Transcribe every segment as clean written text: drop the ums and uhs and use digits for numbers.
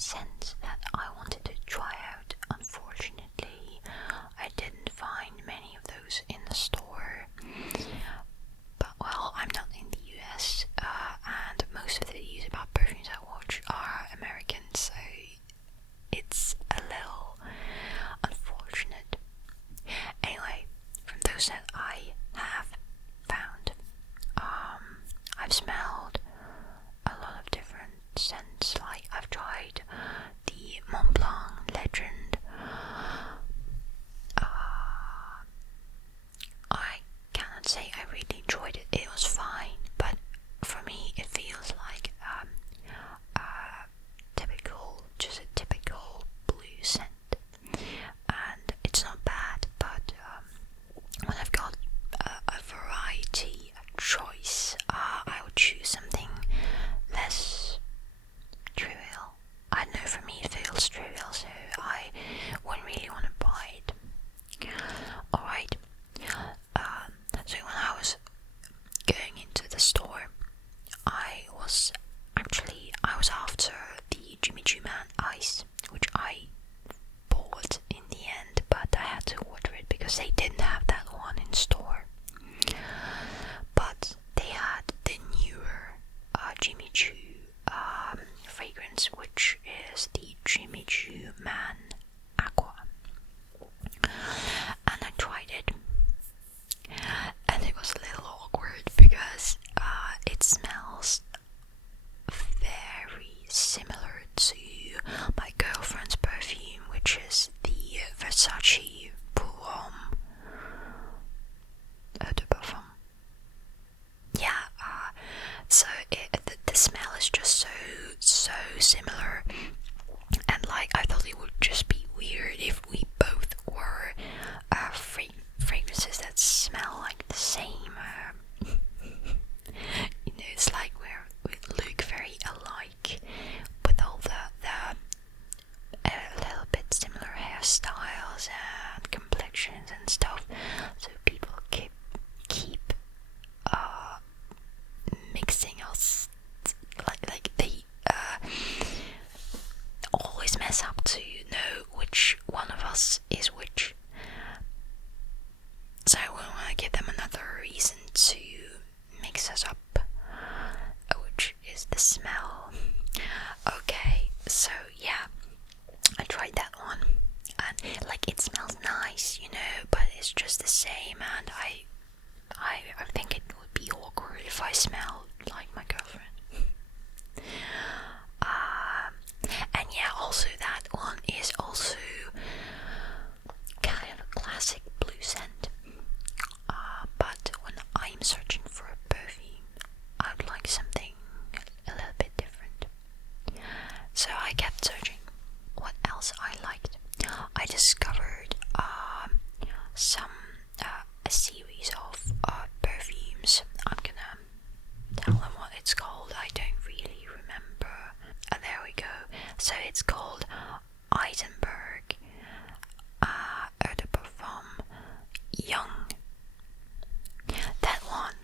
scents that I wanted to try out. Unfortunately, I didn't find many of those in the store. But well, I'm not in the US, and most of the videos about perfumes I watch are American, so it's a little unfortunate. Anyway, from those that I have found, I've smelled a lot of different scents. Like I've tried the Mont Blanc Legend. I cannot say I really enjoyed it. It was fine, but for me it feels like just a typical blue scent, and it's not bad. But when I've got a variety, a choice, I would choose something less trivial. I don't know, for me it feels trivial, so I wouldn't really want to buy it. Alright, so when I was going into the store, I was after the Jimmy Choo Man Ice, which I bought in the end, but I had to order it because they didn't have that one in store. But they had the newer Jimmy Choo fragrance, which is the Jimmy Choo Man Aqua, and I tried it, and it was a little awkward because it smells very similar to my girlfriend's perfume, which is the Versace Pour Homme de Parfum. Yeah, so the smell is just so similar, and like I thought it would just be weird if we both were fragrances that smell like the same. It's like we look very alike with all the a little bit similar hairstyles and complexions and stuff. So people keep mixing us, like they always mess up to know which one of us is which. So I want to give them another reason to mix us up, which is the smell. Okay, so yeah, I tried that one, and like it smells nice, but it's just the same, and I think it would be awkward if I smelled like my girlfriend. And yeah, also that one is also kind of a classic blue scent. But when I'm searching for a perfume, I would like something a little bit different. So I kept searching what else I liked. I discovered a series of perfumes. I'm gonna tell them what it's called. I don't really remember. There we go. So it's called Eisenberg Eau de Parfum Young. That one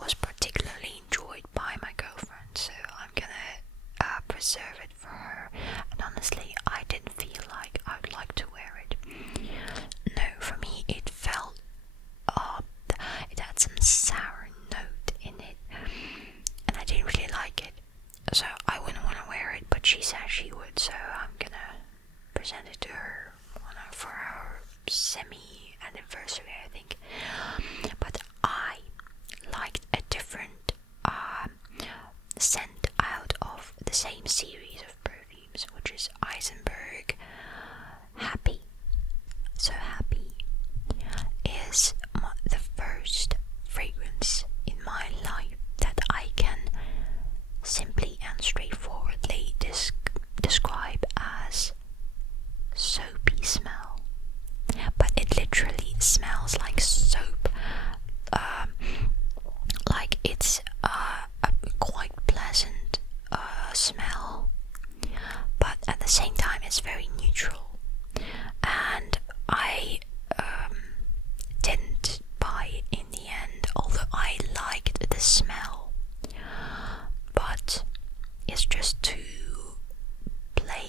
was particularly enjoyed by my girlfriend, so I'm gonna preserve it for her. And honestly, I didn't feel like I'd like to wear it. No, for me it felt it had some sour note in it, and I didn't really like it, so I wouldn't want to wear it, but she said she would, so I'm gonna present it to her for our semi-anniversary, I think. But I liked a different scent out of the same series of perfumes, which is Eisenberg Happy. So Happy is the first fragrance in my life that I can simply and straightforwardly describe as soapy smell. But it literally smells like soap. Like it's a quite pleasant smell, but at the same time it's very neutral. And I didn't buy it in the end, although I liked the smell. But it's just too plain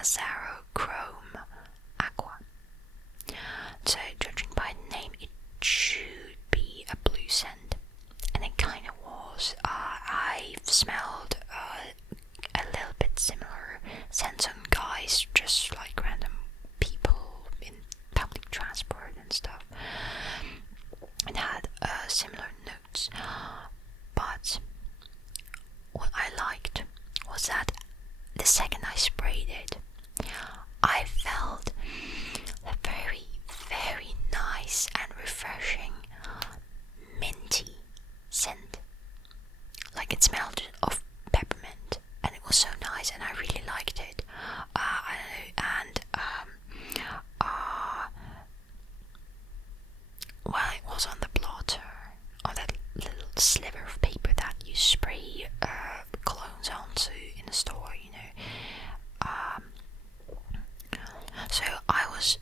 Azaro Chrome Aqua. So judging by the name, it should be a blue scent, and it kind of was. I've smelled a little bit similar scents on guys, just like random people in public transport and stuff. It had similar notes, but what I liked was that the second I sprayed it, I felt a very, very nice and refreshing minty scent. Like it smelled of peppermint, and it was so nice, and I really liked it. Well, it was on the blotter, on that little sliver of paper that you spray colognes onto in the store, you know. So I was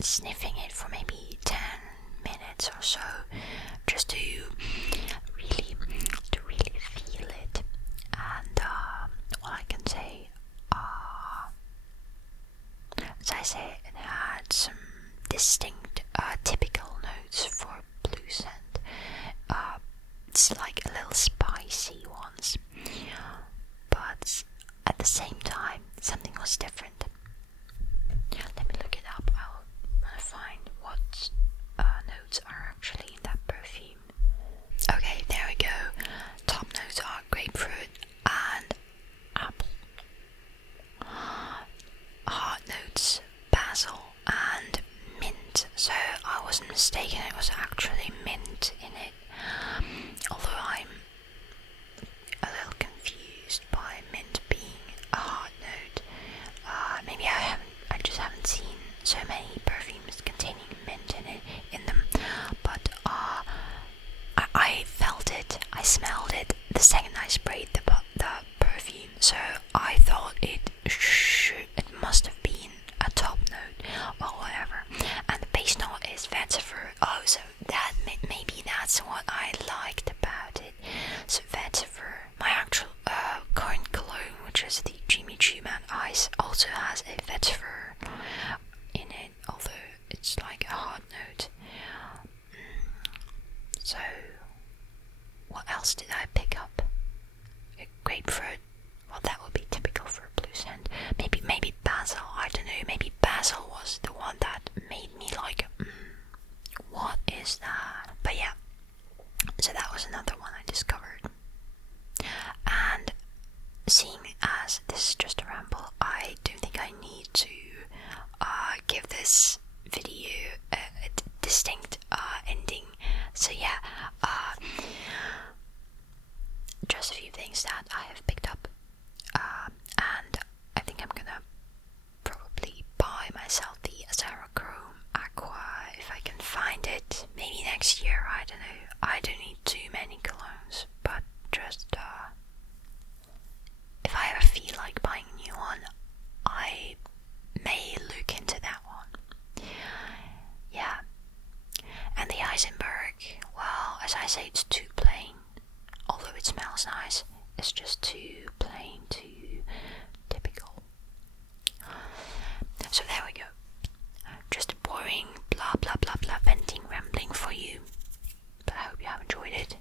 sniffing it for maybe 10 minutes or so, just to really feel it. And what I can say, as I say, it had some distinct, typical notes for blue scent. It's like a little spicy ones, but at the same time, something was different. Let me look it up. I'll find what notes are actually in that perfume. Okay, there we go. Top notes are grapefruit and apple. Hard notes, basil and mint. So I wasn't mistaken, it was actually mint in it. Although I'm a little confused by mint being a hard note. Maybe I just haven't seen so many perfumes containing mint in them. But I felt it, I smelled it the second I sprayed the perfume. So I thought it must have been a top note or whatever. And the base note is vetiver. Oh, so that maybe that's what I liked about it. So vetiver, my actual current cologne, which is the Jimmy Choo Man Ice, also has a vetiver in it, although it's like a hard note. So what else did I pick up? Grapefruit. Well, that would be typical for a blue scent. Maybe basil. I don't know. Maybe basil was the one that made me like, what is that? But yeah. So that was another one I discovered. And seeing as this is just a ramble, I don't think I need to give this video a distinct ending. So yeah, just a few things that I have picked up, and I think I'm gonna probably buy myself the Azara Chrome Aqua if I can find it. Maybe next year, I don't know. I don't need too many colognes, but just if I ever feel like buying a new one, I may look into that one. Yeah. And the Eisenberg, well, as I say, it's too plain. Although it smells nice, it's just too plain, too typical. So there we go. Just a boring blah blah blah blah venting rambling for you. But I hope you have enjoyed it.